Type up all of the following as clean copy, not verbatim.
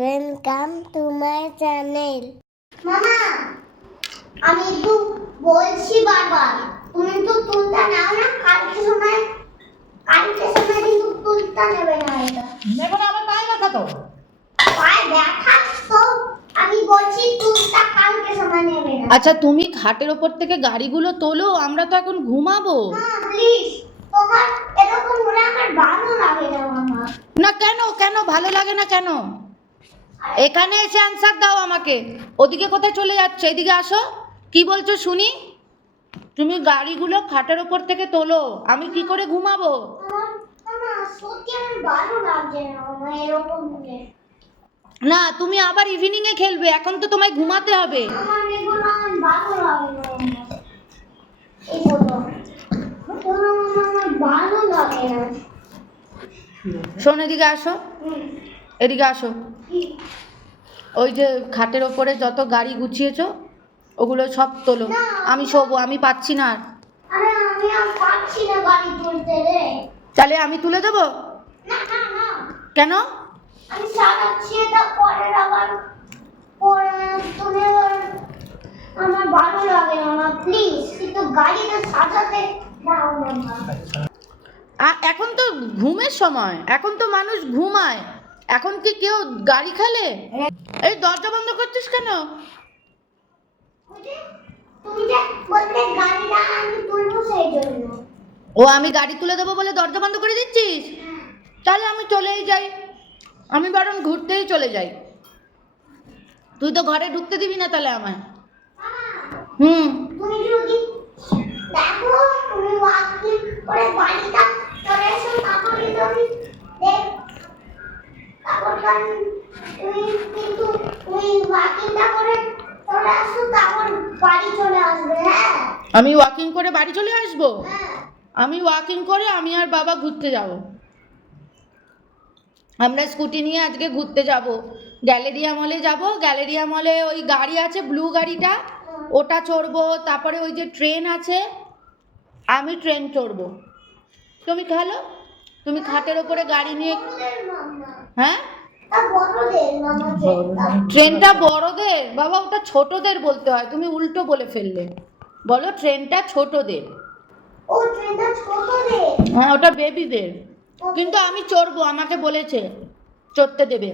Welcome to my channel. মামা, আমি তো বলছি বারবার, তুমি তো তুলতা নাও না। কালকে সময় কিন্তু তুলতা নেবে না। এটা নেব না, আমার পায়ে ব্যথা তো। পায়ে ব্যথা তো আমি বলছি তুলতা কালকে সময় নেবে না। আচ্ছা, তুমি ঘাটের ওপর থেকে গাড়িগুলো তোলো, আমরা তো এখন ঘুমাবো। না প্লিজ, তোমার এরকম হলে আমার ভালো লাগে না মামা। না কেন কেন ভালো লাগে না কেন? এখানে এসে অ্যানসার দাও আমাকে। ওদিকে কোথায় চলে যাচ্ছে? এদিকে আসো, কি বলছো শুনি। তুমি গাড়িগুলো খাটের ওপর থেকে তোলো, আমি কি করে ঘুমাবো? মামা সত্যি আমার ভালো লাগছে না মামা এরকম হলে। না, তুমি আবার ইভিনিং এ খেলবে, এখন তো তোমায় ঘুমাতে হবে। আমার এগুলো আমার ভালো লাগে না মামা। এগুলো আমার ভালো লাগে না। শোন, এদিকে আসো, এদিকে আসো। ওই যে খাটের ওপরে যত গাড়ি গুছিয়েছো ওগুলো সব তোলো। আমি শোবো, আমি পাচ্ছি না আর। আরে আমি আর পারছি না গাড়ি তুলতে রে। তাহলে আমি তুলে দেবো। না না না, কেন? আমি সারাচ্ছি, এটা পরে আবার পরে তুলে আমার ভালো লাগে না প্লিজ। কিন্তু গাড়িটা সাজাতে দাও না। এখন তো ঘুমের সময়, এখন তো মানুষ ঘুমায়, এখন কি কেউ গাড়ি খেলে? এই দরজা বন্ধ করছিস কেন? তুমি যে বলতে গাড়িটা আমি তুলবো সেই জন্য। ও, আমি গাড়ি তুলে দেবো বলে দরজা বন্ধ করে দিচ্ছিস? তাহলে আমি চলেই যাই, আমি বরং ঘুরতেই চলে যাই। তুই তো ঘরে ঢুকতে দিবি না তাহলে আমায়। হুম। তুমি যদি দেখো তুমি ওয়াকিং করে বাড়িটা চলে এসো, তারপরে তুমি দেখ তারপর তুমি কিন্তু তুমি ওয়াকিংটা করে চলে আসো, তারপর বাড়ি চলে আসবে। হ্যাঁ আমি ওয়াকিং করে বাড়ি চলে আসবো? হ্যাঁ আমি ওয়াকিং করে আমি আর বাবা ঘুরতে যাব। আমরা স্কুটি নিয়ে আজকে ঘুরতে যাব, গ্যালেরিয়া মলে যাব। গ্যালেরিয়া মলে ওই গাড়ি আছে ব্লু গাড়িটা, ওটা চড়বো। তারপরে ওই যে ট্রেন আছে, আমি ট্রেন চড়বো। তুমি খেলো, তুমি খাটের ওপরে গাড়ি নিয়ে। বড়দের মামা, হ্যাঁ, তা বড়দের মামা ট্রেনটা। ট্রেনটা বড়দের বাবা, ওটা ছোটদের বলতে হয়, তুমি উল্টো বলে ফেললে। বলো ট্রেনটা ছোটদের। ও ট্রেনটা ছোটদের। হ্যাঁ, ওটা বেবিদের। কিন্তু আমি চড়বো, আমাকে বলেছে চড়তে দেবে।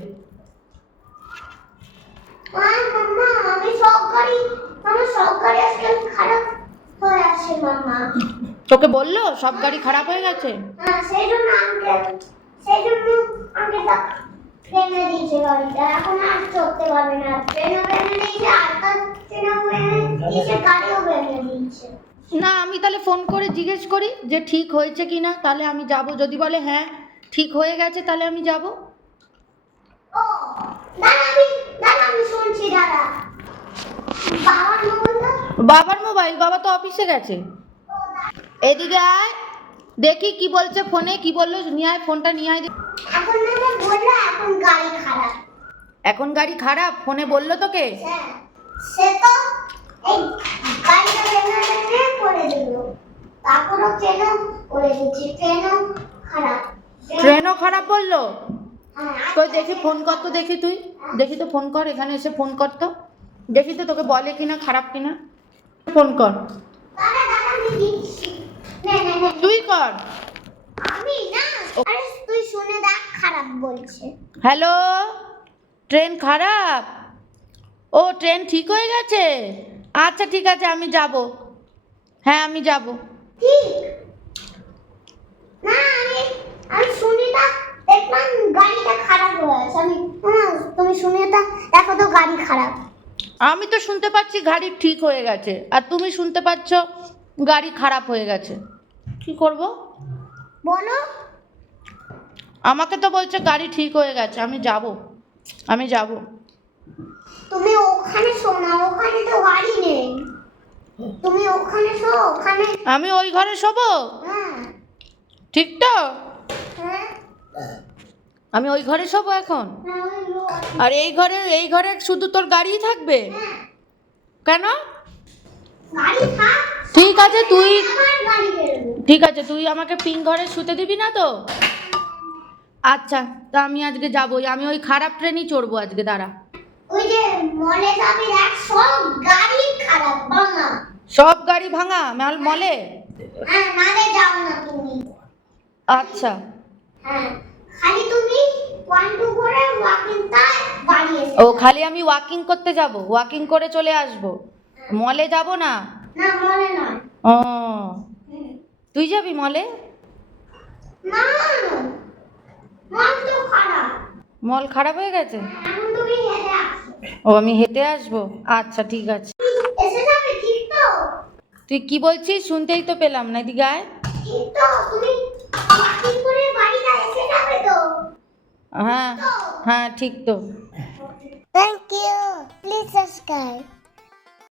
মামা আমি সব গাড়ি আজকাল খারাপ হয়ে আসে মামা। তোকে বললো সব গাড়ি খারাপ হয়ে গেছে? হ্যাঁ সেই জন্য আমাকে ট্রেনে দিয়েছে গাড়িটা, এখন আর চড়তে পারবে না। ট্রেনও ভেঙে দিয়েছে, আর তার ট্রেনও ভেঙে দিয়েছে, গাড়িও ভেঙে দিয়েছে। না, আমি তাহলে ফোন করে জিজ্ঞেস করি যে ঠিক হয়েছে কি না, তাহলে আমি যাব। যদি বলে হ্যাঁ ঠিক হয়ে গেছে তাহলে আমি যাব। ও দাদা আমি শুনছি দাদা। বাবার মোবাইলটা বাবার মোবাইল, বাবা তো অফিসে গেছে। এদিকে আয়, দেখি কি বলছে ফোনে, কি বললো নিয়ে আয়, ফোনটা নিয়ে আয়। এখন না বললো এখন গাড়ি খারাপ। এখন গাড়ি খারাপ ফোনে বললো তোকে? হ্যাঁ সে তো এই গাড়িটা ভেঙে করে দিল, তারপরও ট্রেনও করে দিচ্ছে, ট্রেনও খারাপ। ট্রেনও খারাপ বললো? হ্যাঁ কই দেখি ফোন কর তো, দেখি তুই দেখি তো, ফোন কর, এখানে এসে ফোন কর তো, দেখি তো তোকে বলে কিনা খারাপ কিনা। ফোন কর, দাদা আমি দিচ্ছি। নে তুই কর। আমি না, আরে তুই শুনে দেখ খারাপ বলছে। হ্যালো, ট্রেন খারাপ? ও ট্রেন ঠিক হয়ে গেছে? আচ্ছা ঠিক আছে, আমি যাব। হ্যাঁ আমি যাব। ঠিক না, আমি শুনি না, দেখলাম গাড়িটা খারাপ হয়ে আছে। আমি তুমি শুনে দেখো তো গাড়ি খারাপ। আমি তো শুনতে পাচ্ছি গাড়ি ঠিক হয়ে গেছে, আর তুমি শুনতে পাচ্ছ গাড়ি খারাপ হয়ে গেছে। কি করব বলো। আমাকে তো বলছে গাড়ি ঠিক হয়ে গেছে, আমি যাব, আমি যাব। তুমি ওখানে শোনা, ওখানে তো গাড়ি নেই। তুমি ওখানে শো, ওখানে। আমি ওই ঘরে শোবো? হ্যাঁ ঠিক তো? হ্যাঁ আমি ওই ঘরে শোবো এখন? হ্যাঁ, ওই লোক। আর এই ঘরে শুধু তোর গাড়িই থাকবে? হ্যাঁ, কেন? গাড়ি থাক। ঠিক আছে আমার গাড়ি বেরোবে। ঠিক আছে, তুই আমাকে পিঙ্ক ঘরে শুতে দিবি না তো? আচ্ছা, তা আমি আজকে যাবোই, আমি ওই খারাপ ট্রেনই চড়বো আজকে, দাঁড়া। ওই যে মলে যাবি দেখ সব গাড়ি খারাপ ভাঙা। সব গাড়ি ভাঙা মলে? হ্যাঁ, নালে যাও না তুমি। আচ্ছা। হ্যাঁ, খালি তুমি 1-2 করে ওয়াকিং টাই বাড়ি এসে। ও খালি আমি ওয়াকিং করতে যাব, ওয়াকিং করে চলে আসব, মলে যাব না? না, মলে নয়। ও, তুই যাবি মলে? না, মল তো খারাপ। মল খারাপ হয়ে গেছে? এখন তুমি হেঁটে আসো। ও আমি হেঁটে আসবো, আচ্ছা ঠিক আছে। এসে যাবে, ঠিক তো? তুই কি বলছিস শুনতেই তো পেলাম না, এদিকে আয়। ঠিক তো? তুমি ওয়াকিং করে বাড়িটা এসে যাবে তো? হ্যাঁ হ্যাঁ ঠিক তো। Thank you. Please subscribe.